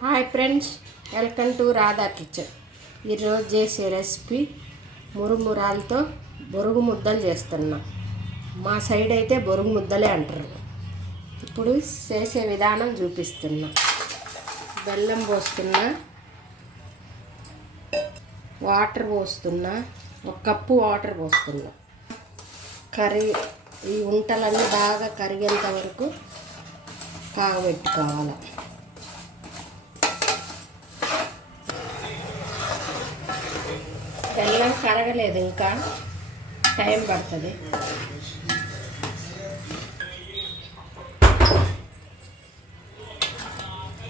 Hi friends, welcome to Radha kitchen. ఈరోజు చేసే recipe మురుమురాలతో బొరుగు ముద్దలు చేస్తున్నా. మా సైడ్ అయితే బొరుగు ముద్దలే అంటారు. ఇప్పుడు చేసే విధానం చూపిస్తున్నా. బెల్లం పోస్తున్నా, వాటర్ పోస్తున్నా, 1 కప్పు వాటర్ పోస్తున్నా. ఈ ఉంటలన్నీ బాగా కరిగేంత వరకు కాగబెట్టుకోవాలి. బెల్లం కరగలేదు, ఇంకా టైం పడుతుంది.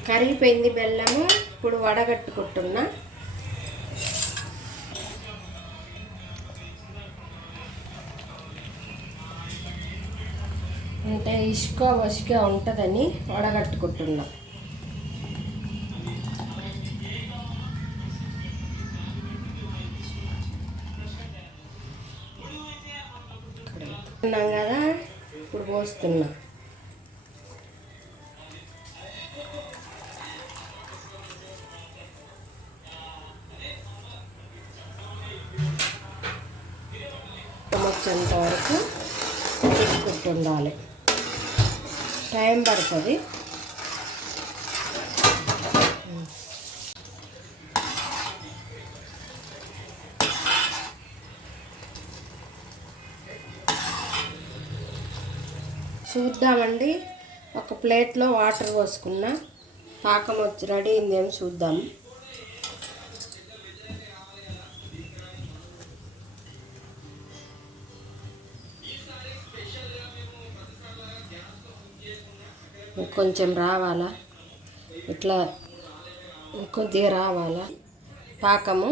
కరిగిపోయింది బెల్లము. ఇప్పుడు వడగట్టుకుంటున్నా. అంటే ఇసుక వసుక ఉంటుందని వడగట్టుకుంటున్నా. ఉన్నాం కదా, ఇప్పుడు పోస్తున్నా. వచ్చేంత వరకు తీసుకుంటుండాలి. టైం పడుతుంది. చూద్దామండి. ఒక ప్లేట్లో వాటర్ పోసుకున్నా. పాకం వచ్చి రెడీ అయిందేమో చూద్దాం. కొంచెం రావాలా, ఇట్లా కొద్దిగా రావాలా పాకము.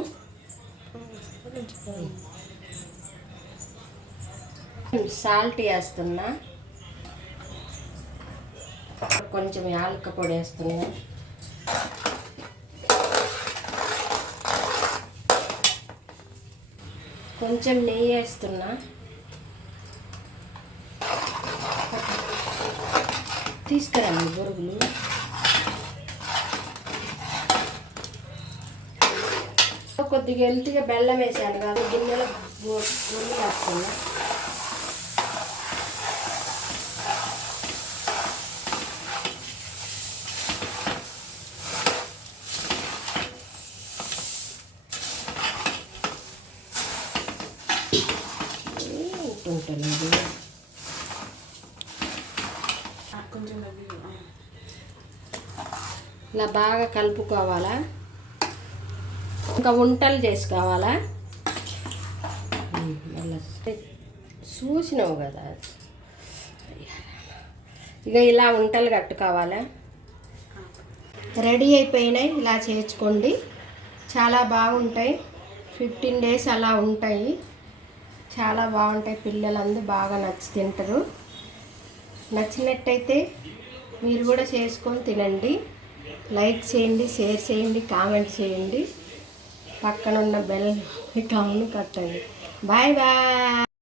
సాల్ట్ వేస్తున్నా, కొంచెం యాలక్క పొడి వేస్తున్నా, కొంచెం నెయ్యి వేస్తున్నా. తీసుకురండి బొరుగులు. కొద్దిగా హెల్త్గా బెల్లం వేసాను కాదు, గిన్నెలో బొరుగు వేస్తున్నా. ఉంటుంది ఇలా బాగా కలుపుకోవాలా. ఇంకా ఉంటలు చేసుకోవాలా. చూసినావు కదా, ఇక ఇలా ఉంటలు కట్టుకోవాలా. రెడీ అయిపోయినాయి. ఇలా చేసుకోండి, చాలా బాగుంటాయి. 15 days అలా ఉంటాయి. చాలా బాగుంటాయి. పిల్లలందరూ బాగా నచ్చి తింటారు. నచ్చినట్టయితే మీరు కూడా చేసుకొని తినండి. లైక్ చేయండి, షేర్ చేయండి, కామెంట్ చేయండి. పక్కన ఉన్న బెల్ ఐకాన్ కట్టండి. Bye bye.